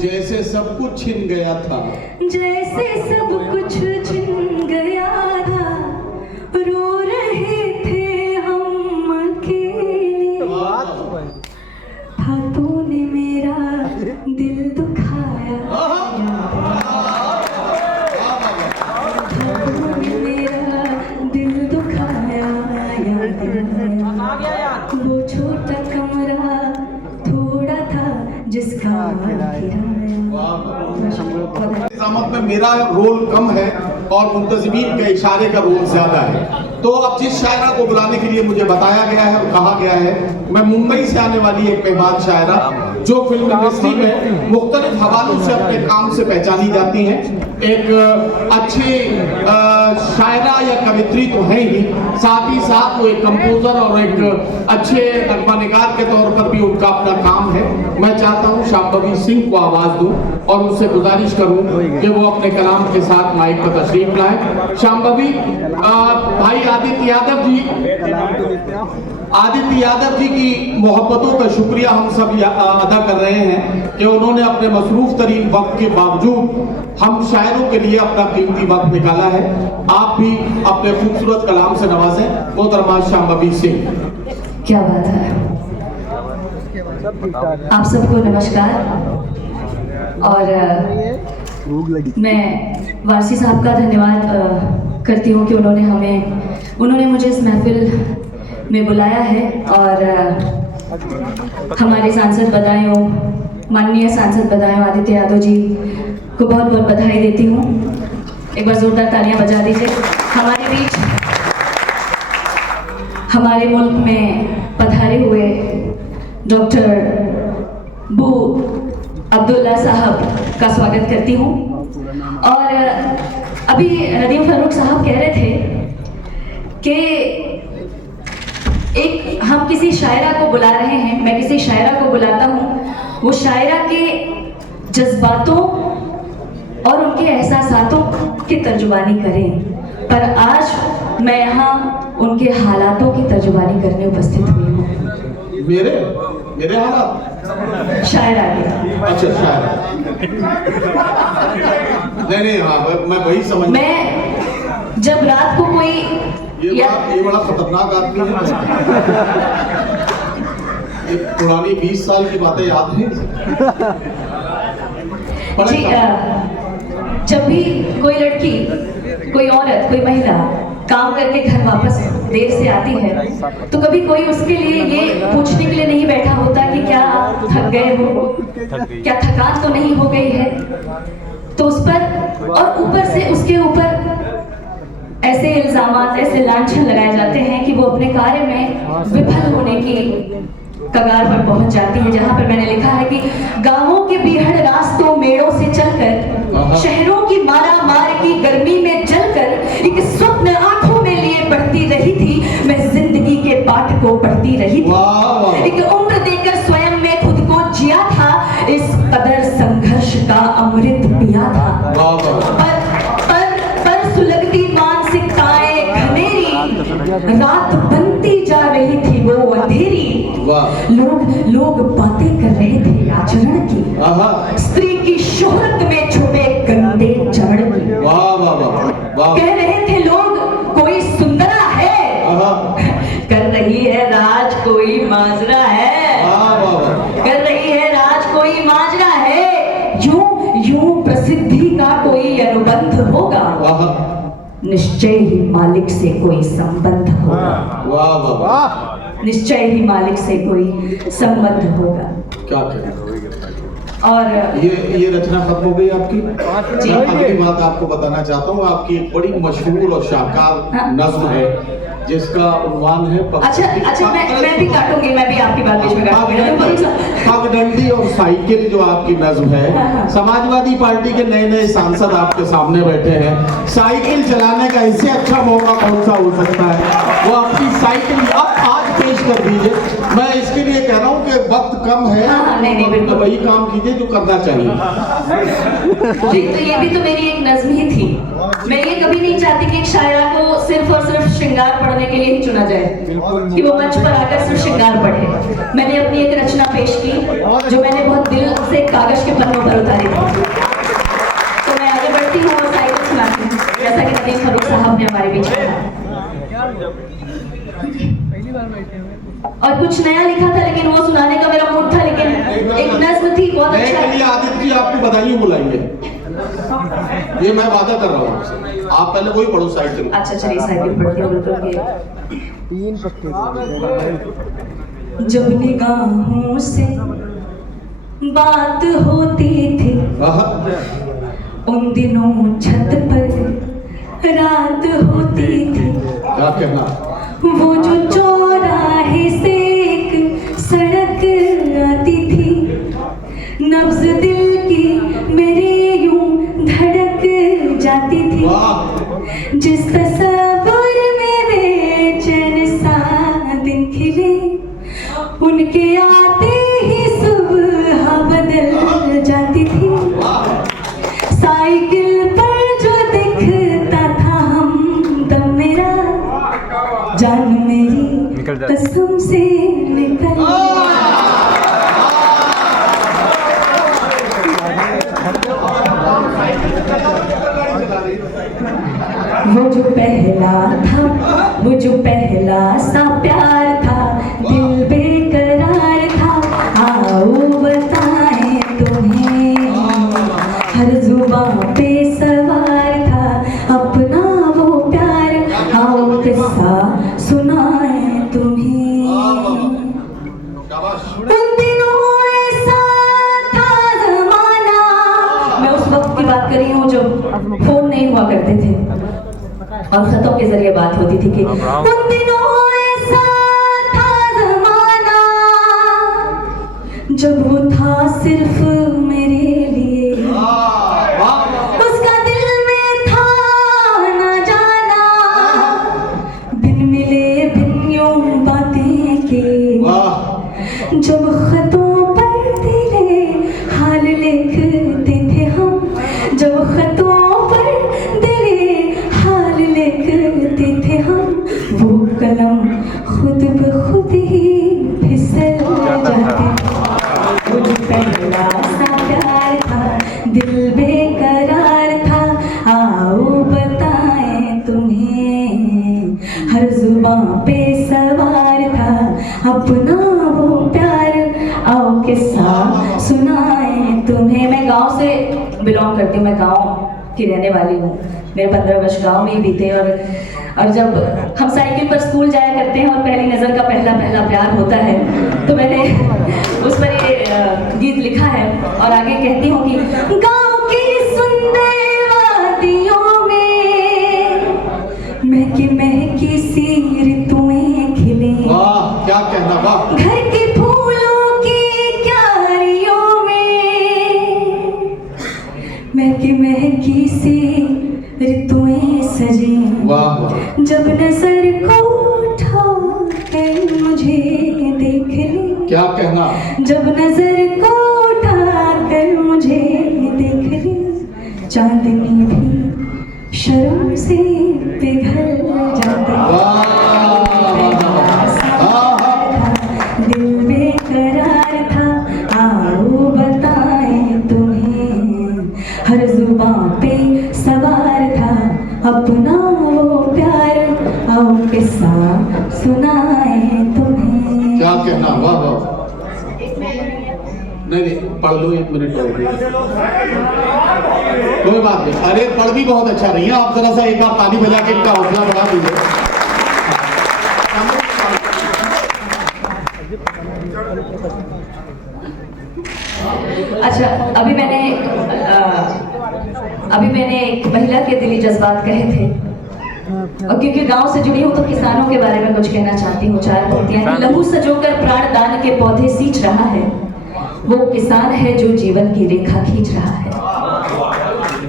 जैसे सब कुछ छिन गया था, जैसे सब कुछ छिन गया था, रो रहे थे हम अकेले, था तूने मेरा दिल दुखाया, तूने मेरा दिल दुखाया, वो छोटा कमरा थोड़ा था जिसका निजामत में मेरा रोल कम है और मुंतजिमीन के इशारे का रोल ज्यादा है। तो अब जिस शायरा को बुलाने के लिए मुझे बताया गया है और कहा गया है, मैं मुंबई से आने वाली एक मेहमान शायरा जो फिल्म इंडस्ट्री में मुख्तलिफ हवालों से अपने काम से पहचानी जाती हैं, एक अच्छी शायरा या कवित्री तो है ही, साथ ही साथ वो एक कंपोजर और एक अच्छे नगमानिगार के तौर पर भी उनका अपना काम है। मैं चाहता हूँ शांभवी सिंह को आवाज दूं और उनसे गुजारिश करूं कि वो अपने कलाम के साथ माइक पर तशरीफ लाए। शांभवी, भाई आदित्य यादव जी की मोहब्बतों का शुक्रिया हम सब अदा कर रहे हैं कि उन्होंने अपने मसरूफ तरीन वक्त के बावजूद हम शायरों के लिए अपना कीमती वक्त निकाला है। आप भी अपने खूबसूरत कलाम से नवाजें मोहतरमा शांभवी सिंह। क्या बात है। आप सबको नमस्कार। और मैं वारसी साहब का धन्यवाद करती हूँ कि उन्होंने मुझे इस महफिल में बुलाया है। और हमारे सांसद बदायूं, माननीय सांसद बदायूं आदित्य यादव जी को बहुत बहुत बधाई देती हूँ। एक बार जोरदार तालियां बजा दीजिए। हमारे बीच, हमारे मुल्क में पधारे हुए डॉक्टर बू अब्दुल्ला साहब का स्वागत करती हूँ। और अभी नदीम फारूक साहब कह रहे थे कि हम किसी शायरा को बुला रहे हैं, मैं किसी शायरा को बुलाता हूँ, वो शायरा के जज्बातों और उनके एहसासातों की तर्जुमानी करें। पर आज मैं यहाँ उनके हालातों की तर्जुमानी करने उपस्थित हुई हूँ। मेरे हालात शायरा के। अच्छा, शायरा। नहीं, हाँ, मैं वही समझ। मैं जब रात को कोई ये बड़ा खतरनाक आदमी है। ये पुरानी 20 साल की बातें याद हैं। जी, जब भी कोई लड़की, कोई औरत, कोई महिला काम करके घर वापस देर से आती है तो कभी कोई उसके लिए ये पूछने के लिए नहीं बैठा होता कि क्या आप थक गए हो, क्या थकान तो नहीं हो गई है। तो उस पर और ऊपर से उसके ऊपर ऐसे इल्जामात, ऐसे लांछन लगाए जाते हैं कि वो अपने कार्य में विफल होने की कगार पर पहुंच जाती है। जहां पर मैंने लिखा है कि गांवों के बीहड़ रास्तों मेड़ों से चलकर, शहरों की मारामार की गर्मी में जलकर, एक स्वप्न आंखों में लिए बढ़ती रही थी मैं, जिंदगी के पाठ को पढ़ती रही थी। एक उम्र देकर स्वयं में खुद को जिया था, इस कदर संघर्ष का अमृत पिया था। पर सुलगती मानसिकताएं घनेरी, रात बनती जा रही थी वो अंधेरी। लोग बातें कर रहे थे आचरण की, स्त्री की शोहरत में छुपे गंदे चरण की। कह रहे थे लोग कोई सुंदरा है, कर रही है राज कोई माजरा है, कर रही है राज कोई माजरा है। यूं प्रसिद्धि का कोई अनुबंध होगा, निश्चय ही मालिक से कोई संबंध होगा, निश्चय ही मालिक से कोई संबंध होगा। क्या करें? और ये रचना खत्म हो गई आपकी। जी, अगली बात आपको बताना चाहता हूँ, आपकी एक बड़ी मशहूर और शाहकार नज्म है जिसका उन्वान है अच्छा, मैं भी काटूंगी, मैं भी आपकी बात बीच में काटूंगी। पगडंडी और साइकिल जो आपकी नज्म है, समाजवादी पार्टी के नए सांसद आपके सामने बैठे हैं, साइकिल चलाने का इससे अच्छा मौका कौन सा हो सकता है? वो आपकी साइकिल अब आज पेश कर दीजिए। मैं इसके लिए कह रहा हूँ कि वक्त कम है, नहीं, वही काम कीजिए जो करना चाहिए। तो ये भी तो मेरी एक नज्म ही थी। मैं ये कभी नहीं चाहती कि एक शायरा को सिर्फ और सिर्फ श्रृंगार पढ़ने के लिए ही चुना जाए कि वो मंच पर आकर सिर्फ श्रृंगार पढ़े। मैंने अपनी एक रचना पेश की जो मैंने बहुत दिल से कागज के पन्नों पर उतारी थी। तो मैं आगे बढ़ती हूँ और शायरी सुनाती हूँ, जैसा कि नदीम फारूक साहब ने हमारे बीच कहा। और कुछ नया लिखा था लेकिन वो सुनाने का मेरा मूड था, लेकिन एक नज्म थी बहुत अच्छा। नए आदित्य जी आपको बधाई बुलाएंगे, ये मैं वादा कर रहा हूँ आपसे। आप पहले वही पढ़ो साइड से। अच्छा चलिए साइड में पढ़ती हूँ बिल्कुल। जब निगाहों से बात होती थी उन दिनों छत पर रात होती थी। क्या कहना? वो जो चौराहे से एक सड़क आती थी, नब्ज दिल की मेरे यूं धड़क जाती थी। जिस तस्वीर में बेचैन सा दिन खिले, उनके आते ही सुबह बदल जाती थी। साइकिल पर जो दिखता था हमदम मेरा, जान मेरी कसम से निकल। वो जो पहला था, वो जो पहला सा प्यार था, दिल बेकरार था। आओ बताएं तुम्हें, हर जुबान पे सवार था अपना वो प्यार। आओ किस्सा सुनाएं तुम्हें। उन दिनों ऐसा था जमाना, मैं उस वक्त की बात कर रही हूँ जब फोन नहीं हुआ करते थे और खतों के जरिए बात होती थी कि उन दिनों ऐसा था जमाना, जब वो था सिर्फ मेरे लिए। उसका दिल में था ना जाना, बिन मिले बिन यूं बातें के। जब खतों पर दिले हाल लिखते थे हम, जब खतों पर दिले हाल लिखते थे हम, वो कलम खुद ब खुद ही फिसल जाती। वो जो पहला सा प्यार था, दिल बेकरार था। आओ बताएं तुम्हें, हर जुबान पे सवार था अपना वो प्यार। आओ किस्सा सुनाएं तुम्हें। मैं गांव से बिलोंग करती हूँ, मैं गांव की रहने वाली हूँ। मेरे 15 वर्ष गांव में ही बीते और जब हम साइकिल पर स्कूल जाया करते हैं और पहली नज़र का पहला पहला प्यार होता है, तो मैंने उस पर ये गीत लिखा है और आगे कहती हूँ कि गांव की सुंदर वादियों में महकी महकी सी ऋतुएं खिले। वाह क्या कहना, वाह। घर के फूलों की क्यारियों में महकी महकी सी ऋतुएं सजी। वाह। जब नजर को उठा कर मुझे देख ले। क्या कहना? जब नजर को उठा कर मुझे देख ले, चांदनी भी शर्म से पिघल जाती। दिल बेकरार था। आओ बताएं तुम्हें, हर जुबान पे सवार था अपना वो प्यार। आओ किस्सा सुनाएं तुम्हें। क्या कहना, वाह वाह। नहीं पढ़ लो, 1 मिनट और। कोई बात नहीं, अरे पढ़ भी बहुत अच्छा रही है। आप जरा सा एक बार ताली बजा के इनका हौसला बढ़ा दीजिए। अच्छा, अभी मैंने एक महिला के दिली जज्बात कहे थे, और क्योंकि गांव से जुड़ी हूँ तो किसानों के बारे में कुछ कहना चाहती हूँ। 4 पंक्तियां। लहू सजोकर प्राण दान के पौधे सींच रहा है, वो किसान है जो जीवन की रेखा खींच रहा है।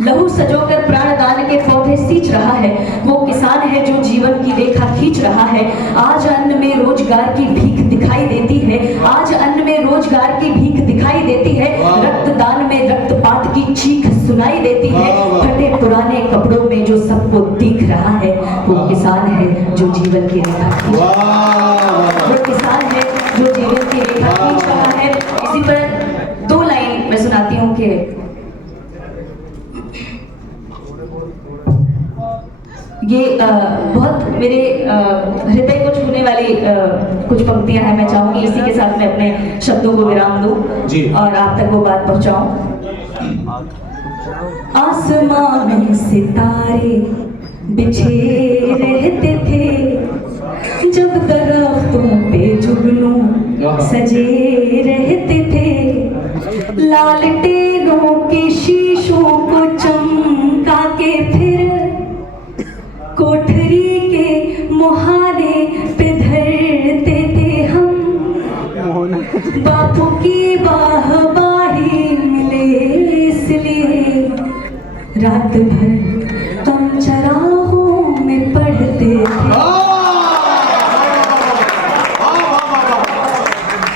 लहू सजोकर प्राण दान के पौधे सींच रहा है, वो किसान है जो जीवन की रेखा खींच रहा है। आज अन्न में रोजगार की भीख दिखाई देती है, आज अन्न में रोजगार की भीख दिखाई देती है। रक्तदान में रक्तपात आपकी चीख सुनाई देती है। फटे पुराने कपड़ों में जो सबको दिख रहा है वो किसान है जो जीवन की रेखा खींच रहा है। वो किसान है जो जीवन की रेखा खींच रहा है। इसी पर 2 लाइन मैं सुनाती हूँ कि ये बहुत मेरे हृदय को छूने वाली कुछ पंक्तियां हैं। मैं चाहूंगी इसी के साथ मैं अपने शब्दों को विराम दूं और आप तक वो बात पहुंचाऊं। आसमां में सितारे बिछे रहते थे, जब दरख्तों पे जुगनू सजे रहते थे, लालटेनों के शीशों को चमका के फिर कोठरी के मुहाने पे धरते थे हम। बापू की बाहबाही मिले इसलिए रात भर तुम चराहों में पढ़ते थे।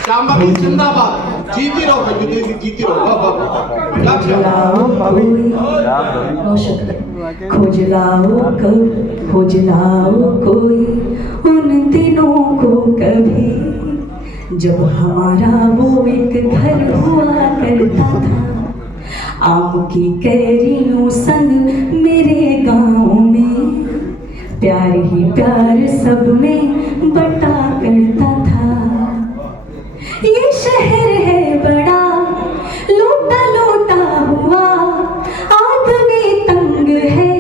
शांभवी जिंदाबाद, जीती रहो बेटी, जीती रहो। खोज लाओ कोई उन दिनों को कभी, जब हमारा वो एक घर हुआ करता था, आम की कैरियों संग मेरे गाँव में, प्यार ही प्यार सब में बटा करता था। ये शहर है बड़ा लूटा लूटा हुआ, आदमी तंग है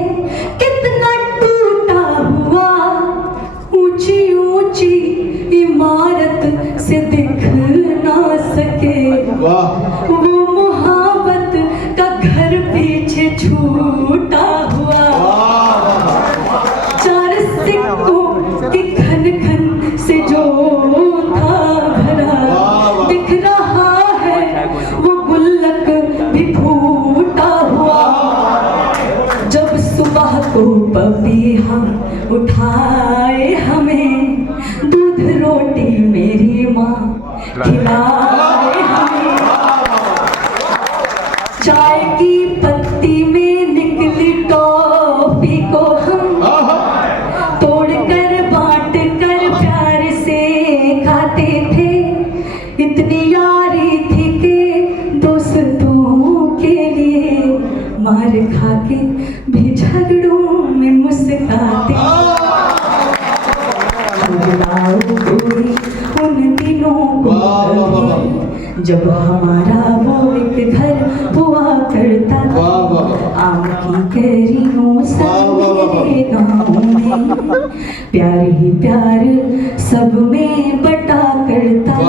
कितना टूटा हुआ, ऊंची ऊंची इमारत से दिख ना सके, वो मोहब्बत का घर पीछे छूटा हुआ, 4 सिक्कों की खन खन से जो था भरा, दिख रहा है वो गुल्लक भी फूटा हुआ। जब सुबह को पपीहा उठाए हमें, दूध रोटी मेरी माँ खिलाए हमें, चाय की पत्ती में निकली टॉफी को हम तोड़ कर बांट कर प्यार से खाते थे। इतनी यारी थी कि दोस्तों के लिए मार खा के भी झगड़ों में मुस्काते। कोई उन दिनों को जब हमारा वो एक घर हुआ करता था, आम की कैरियों से गाँव में, प्यार ही प्यार सब में बटा करता था।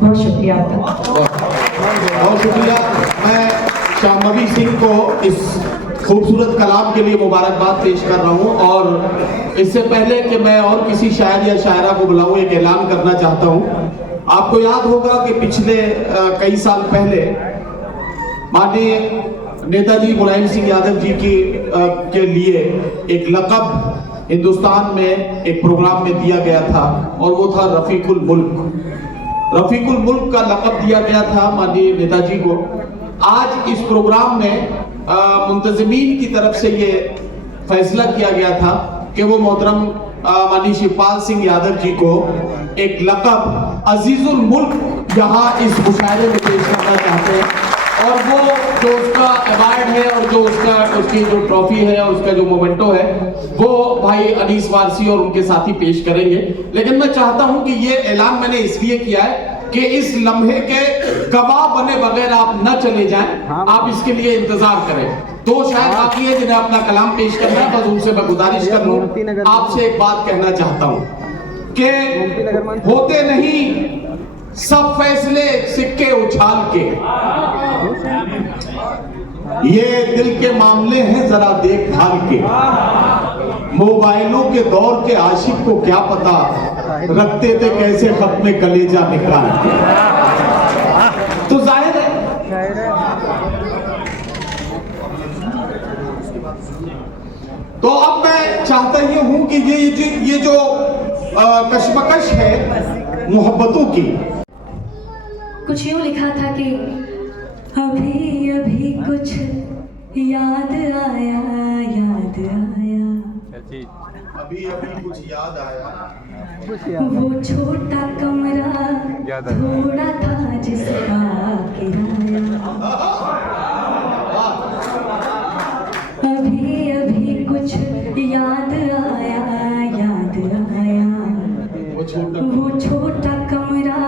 बहुत शुक्रिया आपका। बहुत शुक्रिया। मैं शांभवी सिंह को इस खूबसूरत कलाम के लिए मुबारकबाद पेश कर रहा हूँ। और इससे पहले कि मैं और किसी शायर या शायरा को बुलाऊं, एक ऐलान करना चाहता हूँ। आपको याद होगा कि पिछले कई साल पहले माननीय नेताजी मुलायम सिंह यादव जी के लिए एक लक़ब हिंदुस्तान में एक प्रोग्राम में दिया गया था, और वो था रफीकुल मुल्क। रफीकुल मुल्क का लक़ब दिया गया था माननीय नेताजी को। आज इस प्रोग्राम में मुंतज़मीन की तरफ से ये फैसला किया गया था कि वो मोहतरम माननीय शिवपाल सिंह यादव जी को एक लक़ब अजीजुल मुल्क यहाँ इस मुशायरे में पेश करना चाहते हैं। और वो जो उसका अवार्ड है और जो उसकी जो ट्रॉफी है और उसका जो मोमेंटो है, वो भाई अनीस वारसी और उनके साथी पेश करेंगे। लेकिन मैं चाहता हूं कि ये ऐलान मैंने इसलिए किया है कि इस लम्हे के गवाह बने बगैर आप न चले जाएं, आप इसके लिए इंतजार करें। 2 शायर बाकी है जिन्हें अपना कलाम पेश करना है, बस उनसे मैं गुजारिश कर लूं। आपसे एक बात कहना चाहता हूं कि होते नहीं सब फैसले सिक्के उछाल के, ये दिल के मामले हैं जरा देखभाल के, मोबाइलों के दौर के आशिक को क्या पता रखते थे कैसे खत में कलेजा निकाल के। तो जाहिर है तो अब मैं चाहता ये हूं कि ये जो कशमकश है मोहब्बतों की। कुछ यूं लिखा था कि अभी अभी कुछ याद आया, याद आया, अभी अभी कुछ याद आया, वो छोटा कमरा थोड़ा था जिसका किराया। अभी अभी कुछ याद आया, याद आया, वो छोटा कमरा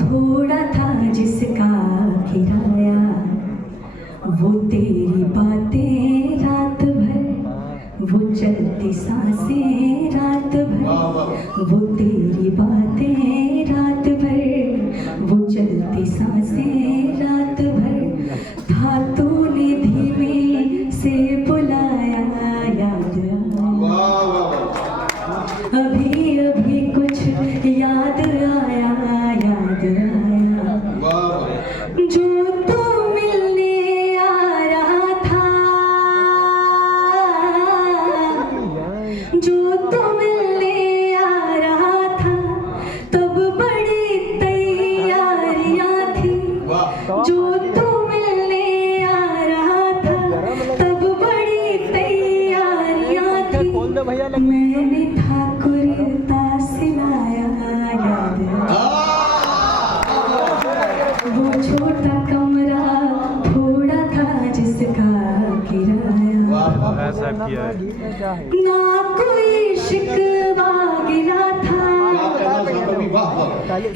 थोड़ा था जिसका किराया। वो तेरी बातें रात भर, वो चलती सांसें रात भर, वो तेरी बातें रात भर, वो चलती सांसें रात भर, था तूने धीमे से बुलाया, याद आया। अभी अभी कुछ याद आया, याद आया, जो तू मिलने आ रहा था, जो तू मिलने आ रहा था, तब बड़ी तैयारियां थी। जो तू मिलने आ रहा था, तब बड़ी तैयारियां थी। मैंने ठाकुरता सिलाया, याद वो छोटा कमरा थोड़ा था जिसका किराया। ऐसा किया है ना कोई शिकवा गिला था,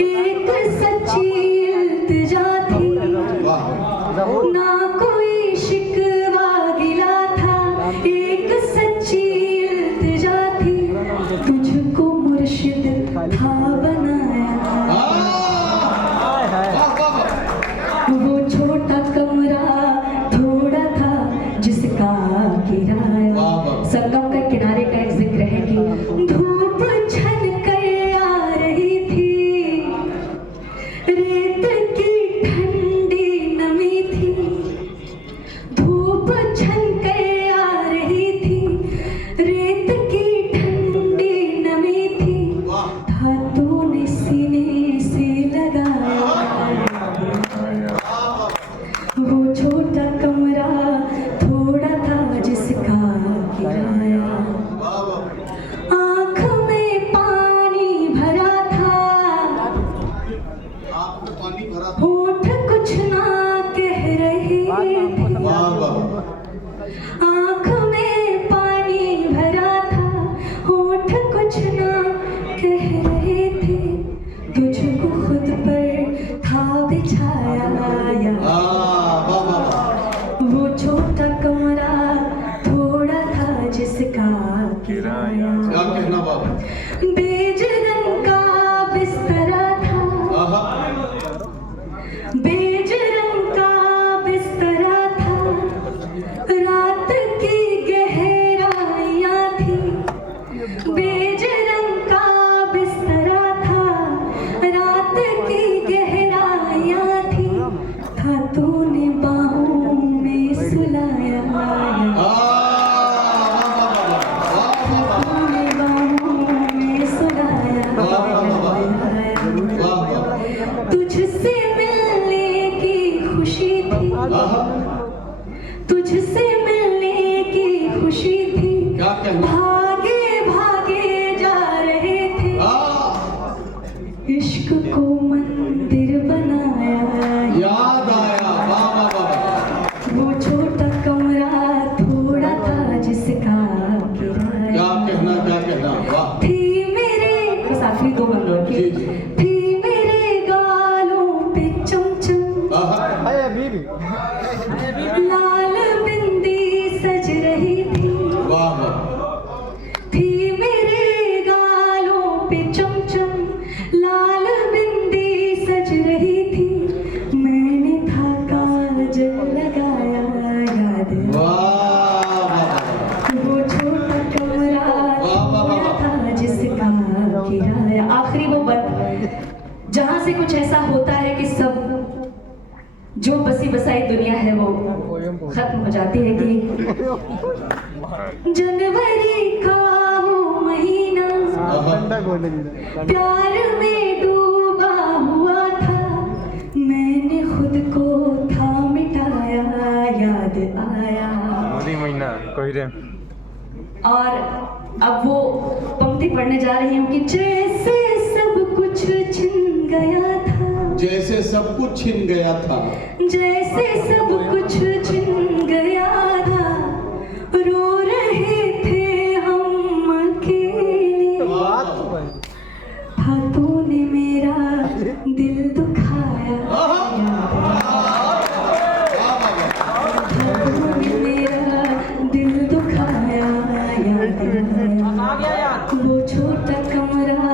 एक सच्ची इल्तिजा थी। ना कोई शिकवा गिला था, एक सच्ची इल्तिजा थी। तुझको मुर्शिद था बनाया, वो छोटा कमरा थोड़ा था जिसका किराया। संगम के किनारे का एक जिक्र है कि धूप छन कर आ रही थी, रेत की ठंडी नमी थी। धूप छन कर आ रही थी, रेत की ठंडी नमी थी। था तूने सीने से लगाया, वो छोटा कमरा थोड़ा था जिसका किराया। आँख में पानी भरा था, होठ कुछ ना कह रहे थे। आँख में पानी भरा था, होठ कुछ ना कह रहे थे। तुझको खुद पर था बिछाया, वो छोटा कमरा थोड़ा था जिसका किराया। बेज रंग का बिस्तरा था, बेज रंग का बिस्तरा था। रात की गहराइयाँ थी, बेज रंग का बिस्तरा था। रात की गहराइयाँ थी। था तूने बाहों में सुलाया, तूने बाहों में सुलाया। तुझसे मिलने की खुशी थी, तुझसे मिलने की खुशी थी। भागे भागे जा रहे थे, इश्क को मंदिर बनाया। याद आया, वो छोटा कमरा थोड़ा था जिसका किराया। क्या कहना, वाह। थी मेरे, बस आखिरी दो बंदों की। जी, जी। थी मेरे गालों पे चमचम, लाल बिंदी सज रही थी। वाह। थी मेरे गालों पे चमचम, लाल बिंदी सज रही थी। मैंने था काजल लगाया, याद वो छोटा कमरा थोड़ा था जिसका किराया। आखिरी वो जहाँ से कुछ ऐसा होता है कि सब जो बसी बसाई दुनिया है वो खत्म हो जाती है। कि जनवरी का वो महीना प्यार में डूबा हुआ था। मैंने खुद को था कह रहे हैं। और अब वो पंक्ति पढ़ने जा रही हूँ कि जैसे सब कुछ छिन गया था, जैसे सब कुछ छिन गया था, जैसे सब कुछ छिन गया था, रो रहे थे हम अकेले, हाथों ने मेरा दिल दुखाया, हाथों ने मेरा दिल दुखाया, वो छोटा कमरा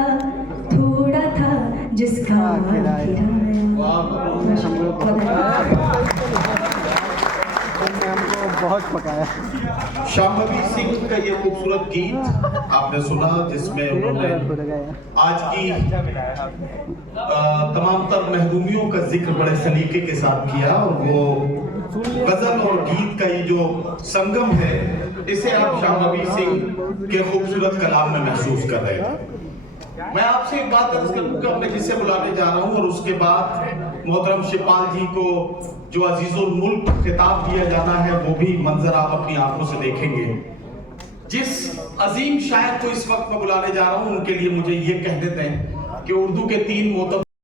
थोड़ा था जिसका किराया। बहुत पकाया। शांभवी सिंह का ये खूबसूरत गीत आपने सुना, जिसमें उन्होंने आज की तमाम तर महरूमियों का जिक्र बड़े सलीके के साथ किया, और वो गजल और गीत का ये जो संगम है, इसे आप शांभवी सिंह के खूबसूरत कलाम में महसूस कर रहे हैं। मैं आपसे एक बात अर्ज करूंगा, मैं जिसे बुलाने जा रहा हूं, और उसके बाद मोहतरम शिवपाल जी को जो अजीजुल मुल्क खिताब दिया जाना है, वो भी मंजर आप अपनी आंखों से देखेंगे। जिस अजीम शायर को इस वक्त मैं बुलाने जा रहा हूं, उनके लिए मुझे ये कह देते हैं कि उर्दू के 3 मोतबर